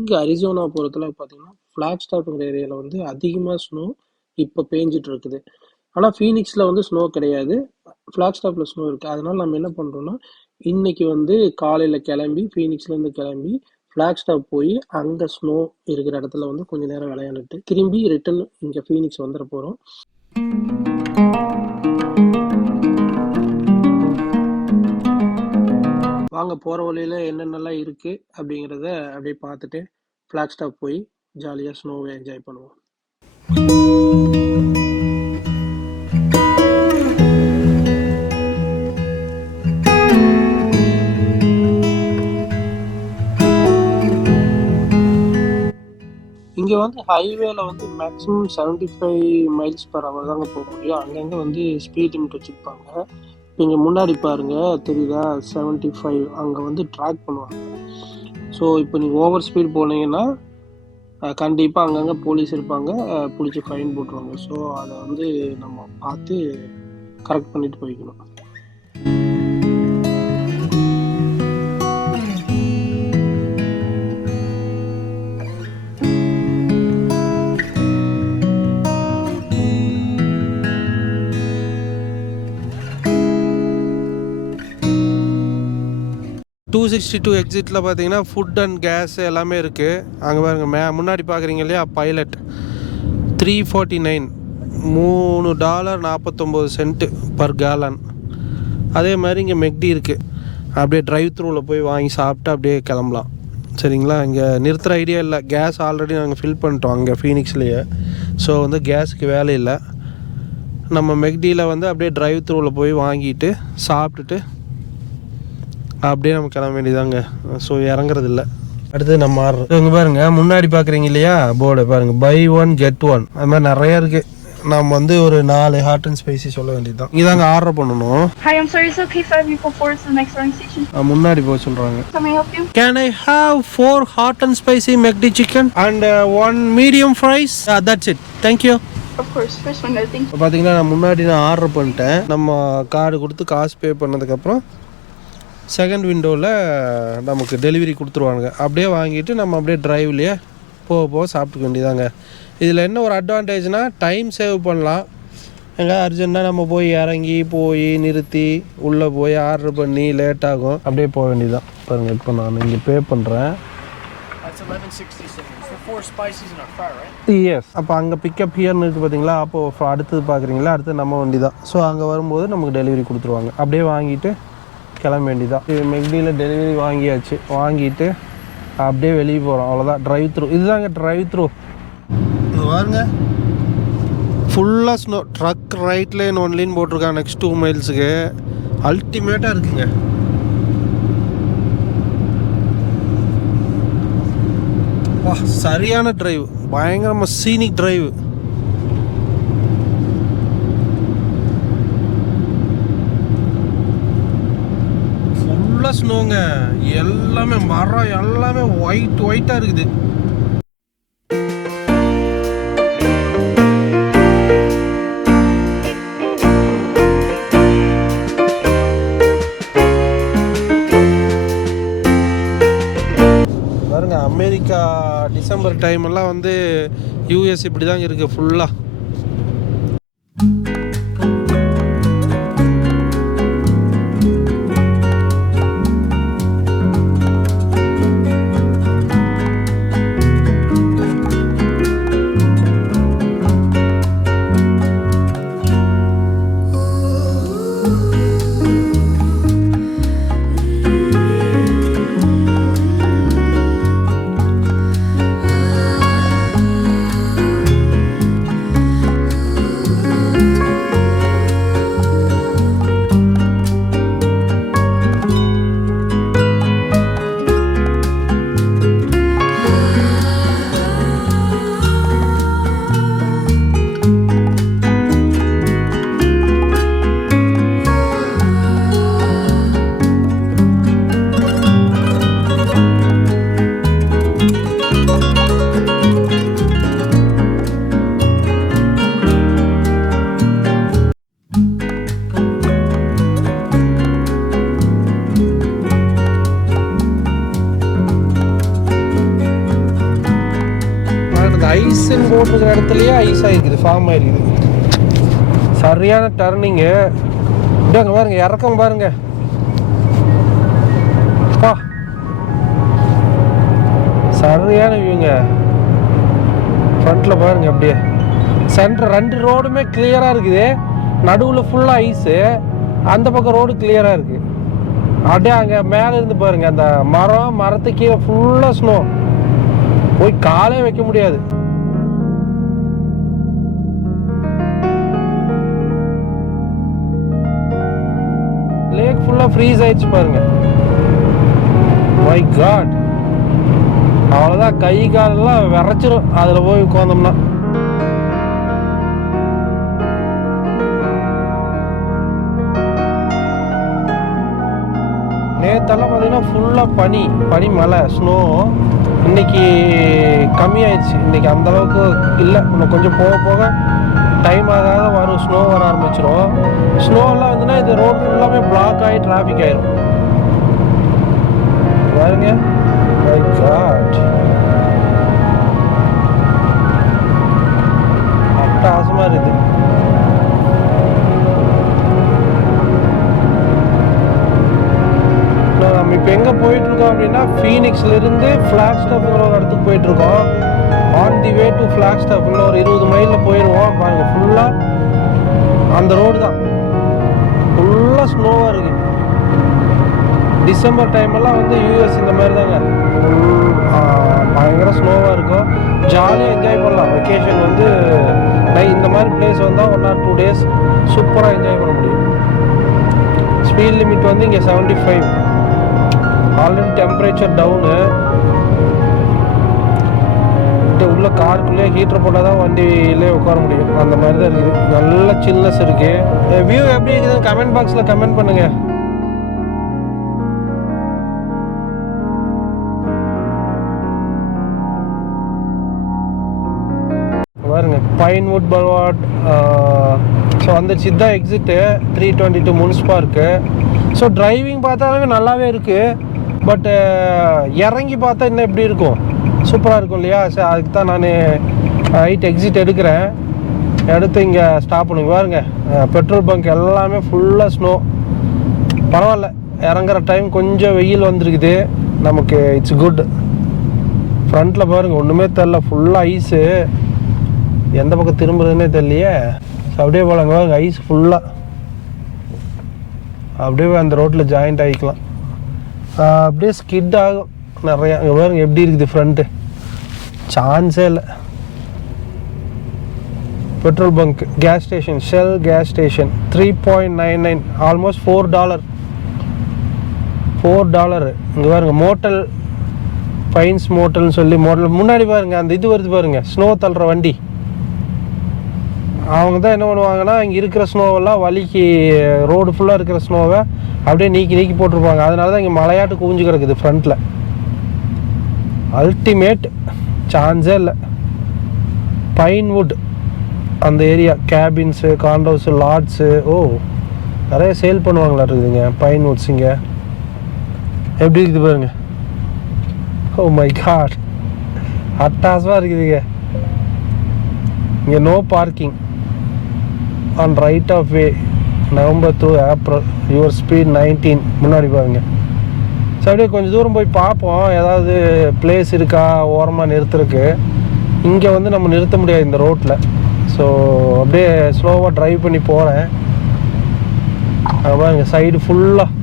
இங்கே அரிசோனா போகிறதுல பார்த்தீங்கன்னா ஃப்ளாக்ஸ்டாப்ங்கிற ஏரியாவில் வந்து அதிகமாக ஸ்னோ இப்போ பேஞ்சிட்டு இருக்குது. ஆனால் ஃபீனிக்ஸில் வந்து ஸ்னோ கிடையாது, ஃப்ளாக்ஸ்டாப்பில் ஸ்னோ இருக்குது. அதனால நம்ம என்ன பண்ணுறோம்னா இன்னைக்கு வந்து காலையில் கிளம்பி ஃபீனிக்ஸ்லேருந்து கிளம்பி ஃப்ளாக்ஸ்டாப் போய் அங்கே ஸ்னோ இருக்கிற இடத்துல வந்து கொஞ்ச நேரம் விளையாண்டுட்டு திரும்பி ரிட்டன் இங்கே ஃபீனிக்ஸ் வந்துட போகிறோம். வாங்க போகிற வழியில் என்னென்னலாம் இருக்குது அப்படிங்கிறத அப்படியே பார்த்துட்டு ஃப்ளாக்ஸ்டாப் போய் ஜாலியாக ஸ்னோவை என்ஜாய் பண்ணுவோம். இங்கே வந்து ஹைவேல வந்து மேக்ஸிமம் 75 மைல்ஸ் பர் ஹவர் தாங்க போக முடியும். அங்கங்கே வந்து ஸ்பீட் லிமிட் வச்சுருப்பாங்க. இங்கே முன்னாடி பாருங்க தெரியுதா 75 அங்கே வந்து ட்ராக் பண்ணுவாங்க. ஸோ இப்போ நீங்கள் ஓவர் ஸ்பீட் போனீங்கன்னா கண்டிப்பாக அங்கங்கே போலீஸ் இருப்பாங்க, பிடிச்சி ஃபைன் போட்டுருவாங்க. ஸோ அதை வந்து நம்ம பார்த்து கரெக்ட் பண்ணிட்டு போய்க்கணும். $262 எக்ஸிட்டில் பார்த்தீங்கன்னா ஃபுட் அண்ட் கேஸ் எல்லாமே இருக்குது. அங்கே பாருங்க முன்னாடி பார்க்குறீங்க இல்லையா பைலட் $3.49 $3.49 பர் கேலன். அதே மாதிரி இங்கே மெக்டி இருக்குது. அப்படியே ட்ரைவ் த்ரூவில் போய் வாங்கி சாப்பிட்டு அப்படியே கிளம்பலாம். சரிங்களா, இங்கே நிறுத்துகிற ஐடியா இல்லை. கேஸ் ஆல்ரெடி நாங்கள் ஃபில் பண்ணிட்டோம் அங்கே ஃபீனிக்ஸ்லேயே. ஸோ வந்து கேஸுக்கு வேலை இல்லை. நம்ம மெக்டியில் வந்து அப்படியே ட்ரைவ் த்ரூவில் போய் வாங்கிட்டு சாப்பிட்டுட்டு அப்படியே நம்ம கிளம்ப வேண்டியதாங்க. ஸோ இறங்குறது இல்லை. அடுத்து நம்ம ஆர்டர் இங்கே பாருங்கள் முன்னாடி பார்க்குறீங்க இல்லையா போர்டு பாருங்கள், buy 1 get 1. அது மாதிரி நிறையா இருக்குது. நம்ம வந்து ஒரு 4 ஹாட் அண்ட் ஸ்பைசி சொல்ல வேண்டியது தான். இதாங்க ஆர்டர் பண்ணணும். Hi, I'm sorry, it's okay if we go forward to the next running station. முன்னாடி போக சொல்கிறாங்க. Can I help you? Can I have 4 hot and spicy McD chicken and 1 medium fries? That's it. Thank you. Of course, first one, I think. பார்த்தீங்கன்னா நான் முன்னாடி order பண்ணிட்டேன். நம்ம card கொடுத்து காசு பே பண்ணதுக்கப்புறம் செகண்ட் விண்டோவில் நமக்கு டெலிவரி கொடுத்துருவாங்க. அப்படியே வாங்கிட்டு நம்ம அப்படியே ட்ரைவ்லேயே போக சாப்பிட்டுக்க வேண்டியதாங்க. இதில் என்ன ஒரு அட்வான்டேஜ்னால் டைம் சேவ் பண்ணலாம். எங்கேயாவது அர்ஜென்ட்டாக நம்ம போய் இறங்கி போய் நிறுத்தி உள்ளே போய் ஆர்டர் பண்ணி லேட் ஆகும். அப்படியே போக வேண்டியதான். பாருங்கள் இப்போ நான் இங்கே பே பண்ணுறேன். எஸ், அப்போ அங்கே பிக்கப் ஹியர்னு இருக்குது பார்த்தீங்களா. அப்போது அடுத்தது பார்க்குறீங்களா, அடுத்து நம்ம வண்டி தான். ஸோ அங்கே வரும்போது நமக்கு டெலிவரி கொடுத்துருவாங்க. அப்படியே வாங்கிட்டு கிளம்ப வேண்டியதான். மெக்டியில் டெலிவரி வாங்கியாச்சு. வாங்கிட்டு அப்படியே வெளியே போகிறோம். அவ்வளோதான், ட்ரைவ் த்ரூ. இதுதாங்க ட்ரைவ் த்ரூ. பாருங்க ஃபுல்லாக snow. Truck right lane 1 lane போட்டிருக்காங்க நெக்ஸ்ட் 2 மைல்ஸுக்கு. அல்டிமேட்டாக இருக்குங்க. வா, சரியான டிரைவ், பயங்கரமாக சீனிக் டிரைவ். ஸ்னோங்க, எல்லாமே மரம் எல்லாமே ஒயிட்டாக இருக்குது. பாருங்க அமெரிக்கா டிசம்பர் டைம் எல்லாம் வந்து யூஎஸ் இப்படி தாங்க இருக்குது ஃபுல்லாக. ஐஸ்ன்னு போட்டிருக்கிற இடத்துலையே ஐஸ் ஆகிருக்குது, ஃபார்ம் ஆகிருக்குது. சரியான டர்னிங்கு. அங்கே பாருங்க, இறக்கம் பாருங்க. பா, சரியான வியூங்க. ஃப்ரண்ட்டில் பாருங்க, அப்படியே சென்டர் 2 ரோடுமே கிளியராக இருக்குது. நடுவில் ஃபுல்லாக ஐஸு, அந்த பக்கம் ரோடு கிளியராக இருக்குது. அப்படியே அங்கே மேலே இருந்து பாருங்க, அந்த மரத்து கீழே ஃபுல்லாக ஸ்னோ. போய் காலே வைக்க முடியாது. லேக் ஃபுல்லாக ஃப்ரீஸ் ஆயிடுச்சு பாருங்க. மை காட், அவ்வளோதான். கை காலெல்லாம் விரைச்சிரும் அதில் போய் உட்காந்தோம்னா. நேற்றெல்லாம் பார்த்தீங்கன்னா ஃபுல்லாக பனி மழை, ஸ்னோ. இன்னைக்கு கம்மியாயிடுச்சு. இன்னைக்கு அந்தளவுக்கு இல்லை. இன்னும் கொஞ்சம் போக போக டைம் ஆக வரும், ஸ்னோ வர ஆரம்பிச்சிடும். ஸ்னோலாம் வந்துன்னா இது ரோடு ஃபுல்லாமே பிளாக் ஆகி டிராஃபிக் ஆயிரும் பாருங்க. மை காட், அட்டகாசமாக இருக்குது. நம்ம இப்போ எங்கே போயிட்டுருக்கோம் அப்படின்னா, ஃபீனிக்ஸ்லேருந்து ஃப்ளாக்ஸ்டாஃப்ங்கிற ஒரு இடத்துக்கு போயிட்டுருக்கோம். On the way to Flagstaff. இன்னும் ஒரு 20 மைலில் போயிடுவோம். பாருங்கள், ஃபுல்லாக அந்த ரோடு தான், ஃபுல்லாக ஸ்னோவாக இருக்குது. டிசம்பர் டைமெல்லாம் வந்து யூஎஸ் இந்த மாதிரி தாங்க, பயங்கர ஸ்னோவாக இருக்கும். ஜாலியாக என்ஜாய் பண்ணலாம். வெக்கேஷன் வந்து இந்த மாதிரி பிளேஸ் வந்தால் 1 or 2 days சூப்பராக என்ஜாய் பண்ண முடியும். ஸ்பீட் லிமிட் வந்து இங்கே 75. Already temperature down. உள்ள காருக்குள்ளே ஹீட்டர் போட்டால் தான் வண்டியிலே உட்கார முடியும். அந்த மாதிரி தான் இருக்குது. நல்ல சில்னஸ் இருக்குது. வியூ எப்படி இருக்குதுன்னு கமெண்ட் பாக்ஸில் கமெண்ட் பண்ணுங்கள். பாருங்க, பைன்வுட் பல்வார்ட். ஸோ அந்த சித்தா exit 322 Munds Park. So driving பார்த்தாலுமே நல்லாவே இருக்குது. பட்டு இறங்கி பார்த்தா இன்னும் எப்படி இருக்கும், சூப்பராக இருக்கும் இல்லையா? சரி, அதுக்கு தான் நான் ரைட் எக்ஸிட் எடுக்கிறேன். எடுத்து இங்கே ஸ்டாப் பண்ணுங்க. பாருங்க, பெட்ரோல் பங்க் எல்லாமே ஃபுல்லாக ஸ்னோ. பரவாயில்ல, இறங்குற டைம் கொஞ்சம் வெயில் வந்துருக்குது நமக்கு. It's good. ஃப்ரண்ட்டில் பாருங்கள், ஒன்றுமே தெரில, ஃபுல்லாக ஐஸு. எந்த பக்கம் திரும்புறதுன்னே தெரியலையே. ஸோ அப்படியே போகலாங்க. பாருங்க, ஐஸ் ஃபுல்லாக அப்படியே அந்த ரோட்டில் ஜாயிண்ட் ஆகிக்கலாம். அப்படியே ஸ்கிட் ஆகும் நிறையா. இங்கே பாருங்க எப்படி இருக்குது ஃப்ரண்ட்டு, சான்ஸே இல்லை. Petrol bunk, gas station, shell gas station 3.99, almost $4. இங்கே பாருங்க, மோட்டல் பைன்ஸ் மோட்டல்னு சொல்லி மோட்டல் முன்னாடி பாருங்கள் அந்த இது வருது பாருங்கள், ஸ்னோ தள்ளுற வண்டி. அவங்க தான் என்ன பண்ணுவாங்கன்னா, இங்கே இருக்கிற ஸ்னோவெல்லாம் வலிக்கு, ரோடு ஃபுல்லாக இருக்கிற ஸ்னோவை அப்படியே நீக்கி போட்டிருப்பாங்க. அதனால தான் இங்கே மலையாட்டு குவிஞ்சு கிடக்குது ஃப்ரண்ட்டில். அல்டிமேட், சான்ஸே இல்லை. பைன்வுட் அந்த ஏரியா, கேபின்ஸு, காண்டோஸு, லாட்ஸு. ஓ, நிறைய சேல் பண்ணுவாங்களா இருக்குதுங்க பைன்வுட்ஸ். இங்கே எப்படி இருக்குது பாருங்க. ஓ மை காட், அட்டாசமாக இருக்குதுங்க. இங்கே no parking on right of way, November to April, your speed 19. முன்னாடி பாருங்கள். ஸோ அப்படியே கொஞ்சம் தூரம் போய் பார்ப்போம், ஏதாவது பிளேஸ் இருக்கா ஓரமாக நிறுத்துறதுக்கு. இங்கே வந்து நம்ம நிறுத்த முடியாது இந்த ரோட்டில். ஸோ அப்படியே ஸ்லோவாக ட்ரைவ் பண்ணி போகிறேன். பாருங்க, சைடு ஃபுல்லாக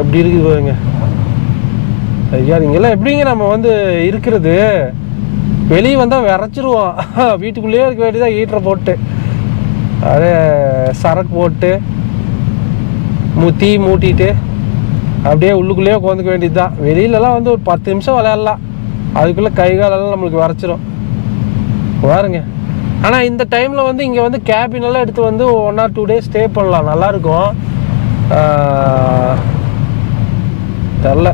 எப்படி இருக்குது பாருங்க. ஐயா, இங்கெல்லாம் எப்படிங்க நம்ம வந்து இருக்கிறது? வெளியே வந்தால் விரைச்சிருவோம். வீட்டுக்குள்ளேயே இருக்க வேண்டியதான், ஹீட்டரை போட்டு அதே சரக்கு போட்டு தீ மூட்டிட்டு அப்படியே உள்ளுக்குள்ளேயே உட்காந்துக்க வேண்டியது தான். வெளியிலலாம் வந்து ஒரு 10 நிமிஷம் விளையாடலாம், அதுக்குள்ளே கை காலெல்லாம் நம்மளுக்கு விரைச்சிரும் பாருங்க. ஆனால் இந்த டைமில் வந்து இங்கே வந்து கேபினெல்லாம் எடுத்து வந்து 1 or 2 days ஸ்டே பண்ணலாம், நல்லாயிருக்கும். தெரில,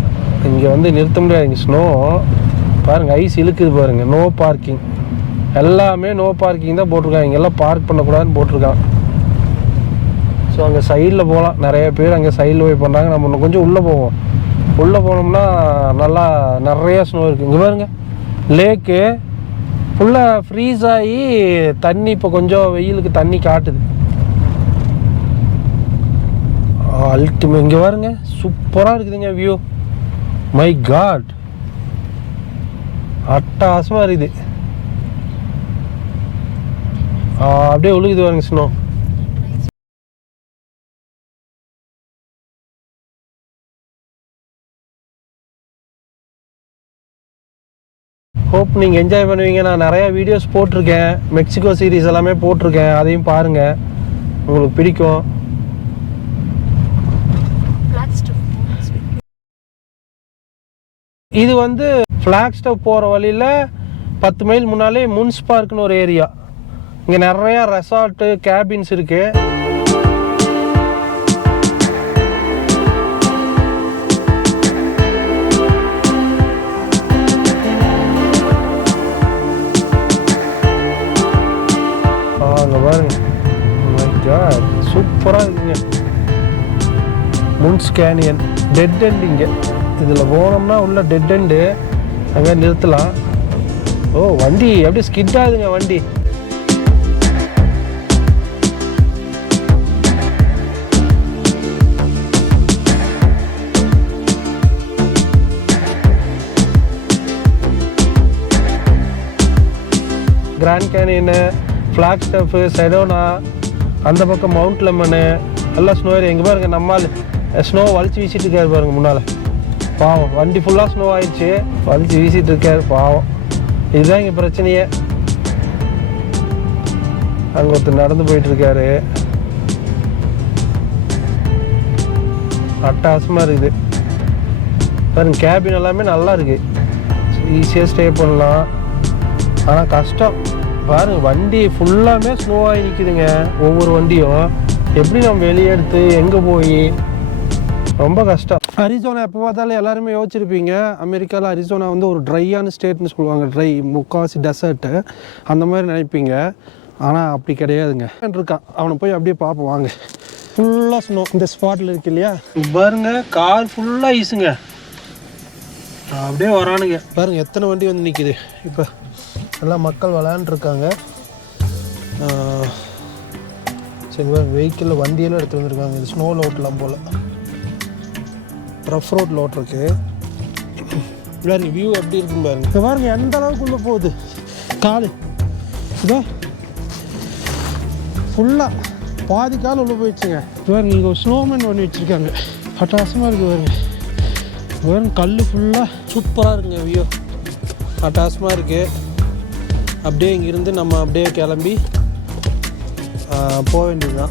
இங்கே வந்து நிறுத்த முடியாது. இங்கே ஸ்னோ பாருங்கள், ஐஸ் இழுக்குது பாருங்கள். நோ பார்க்கிங், எல்லாமே நோ பார்க்கிங் தான் போட்டிருக்காங்க. இங்கெல்லாம் பார்க் பண்ணக்கூடாதுன்னு போட்டிருக்காங்க. ஸோ அங்கே சைடில் போகலாம், நிறைய பேர் அங்கே சைடில் போய் பண்ணுறாங்க. நம்ம இன்னும் கொஞ்சம் உள்ளே போவோம். உள்ளே போனோம்னா நல்லா நிறையா ஸ்னோ இருக்குது. இங்கே பாருங்க, லேக்கு ஃபுல்லாக ஃப்ரீஸ் ஆகி தண்ணி இப்போ கொஞ்சம் வெயிலுக்கு தண்ணி காட்டுது. அல்டிமேட். இங்கே பாருங்க, சூப்பராக இருக்குதுங்க வியூ. மை காட், அட்டகாசமாக இருக்குது. அப்படியே ஒழுகுது பாருங்க ஸ்னோ. ஹோப் நீங்கள் என்ஜாய் பண்ணுவீங்க. நான் நிறையா வீடியோஸ் போட்டிருக்கேன், மெக்சிகோ சீரீஸ் எல்லாமே போட்டிருக்கேன், அதையும் பாருங்கள், உங்களுக்கு பிடிக்கும். இது வந்து ஃப்ளாக்ஸ்டாஃப் போகிற வழியில் 10 மைல் முன்னாலே முன்ஸ் பார்க்னு ஒரு ஏரியா. இங்கே நிறையா ரெசார்ட்டு, கேபின்ஸ் இருக்குது. அங்கே பாருங்க, சூப்பராக இருக்குங்க. முன்ஸ் கேனியன் டெட் எண்ட். இங்கே இதில் போனோம்னா உள்ள டெட் எண்டு, அங்கே நிறுத்தலாம். ஓ, வண்டி அப்படியே ஸ்கிட் ஆகுதுங்க வண்டி. கிராண்ட் கேனியனு, ஃப்ளாக்ஸ்டாஃபு, செடோனா, அந்த பக்கம் மவுண்ட் லெமனு எல்லாம் ஸ்னோ ஏரியா. எங்கே பாருங்க, நம்மால் ஸ்னோ வலிச்சு வீசிட்டு இருக்காரு பாருங்க முன்னால். பாவம், வண்டி ஃபுல்லாக ஸ்னோ ஆயிடுச்சு, வலிச்சு வீசிட்டு இருக்காரு பாவம். இதுதான் இங்கே பிரச்சனையே. அங்கே ஒருத்தர் நடந்து போயிட்டுருக்காரு. அட்டகாசமாக இருக்குது பாருங்க. கேபின் எல்லாமே நல்லா இருக்குது, ஈஸியாக ஸ்டே பண்ணலாம். ஆனால் கஷ்டம் பாருங்க, வண்டி ஃபுல்லாமே ஸ்னோ ஆகி நிற்குதுங்க. ஒவ்வொரு வண்டியும் எப்படி நம்ம வெளியே எடுத்து எங்கே போய், ரொம்ப கஷ்டம். அரிசோனா எப்போ பார்த்தாலும் எல்லாருமே யோசிச்சிருப்பீங்க, அமெரிக்காவில் அரிசோனா வந்து ஒரு ட்ரையான ஸ்டேட்னு சொல்லுவாங்க, ட்ரை, முக்கால்வாசி டெசர்ட்டு அந்த மாதிரி நினைப்பீங்க. ஆனால் அப்படி கிடையாதுங்க. இருக்கான், அவனை போய் அப்படியே பார்ப்போம் வாங்க. ஃபுல்லாக ஸ்னோ இந்த ஸ்பாட்டில் இருக்கு இல்லையா பாருங்க, கார் ஃபுல்லாக ஈஸுங்க. அப்படியே வரானுங்க பாருங்க, எத்தனை வண்டி வந்து நிற்கிது. இப்போ எல்லாம் மக்கள் விளையாண்டுருக்காங்க. சரி பாருங்க, வெஹிக்கிளில் வண்டியெல்லாம் எடுத்து வந்துருக்காங்க. இது ஸ்னோவில் ஓட்டலாம் போல், ரஃப் ரோட்டில் ஓட்டிருக்கு. பாருங்க வியூ எப்படி இருக்குன்னு பாருங்க. இப்போ பாருங்க எந்த அளவுக்கு உள்ள போகுது காலு. இதோ ஃபுல்லாக பாதி கால் உள்ள போயிடுச்சுங்க. பாருங்க இங்கே ஒரு ஸ்னோமேன் பண்ணி வச்சுருக்காங்க, அட்டகாசமாக இருக்குது பாருங்க. பாருங்க கல் ஃபுல்லாக சூப்பராக இருக்குங்க வியூ, அட்டகாசமாக இருக்குது. அப்படியே இங்கேருந்து நம்ம அப்படியே கிளம்பி போக வேண்டியது தான்.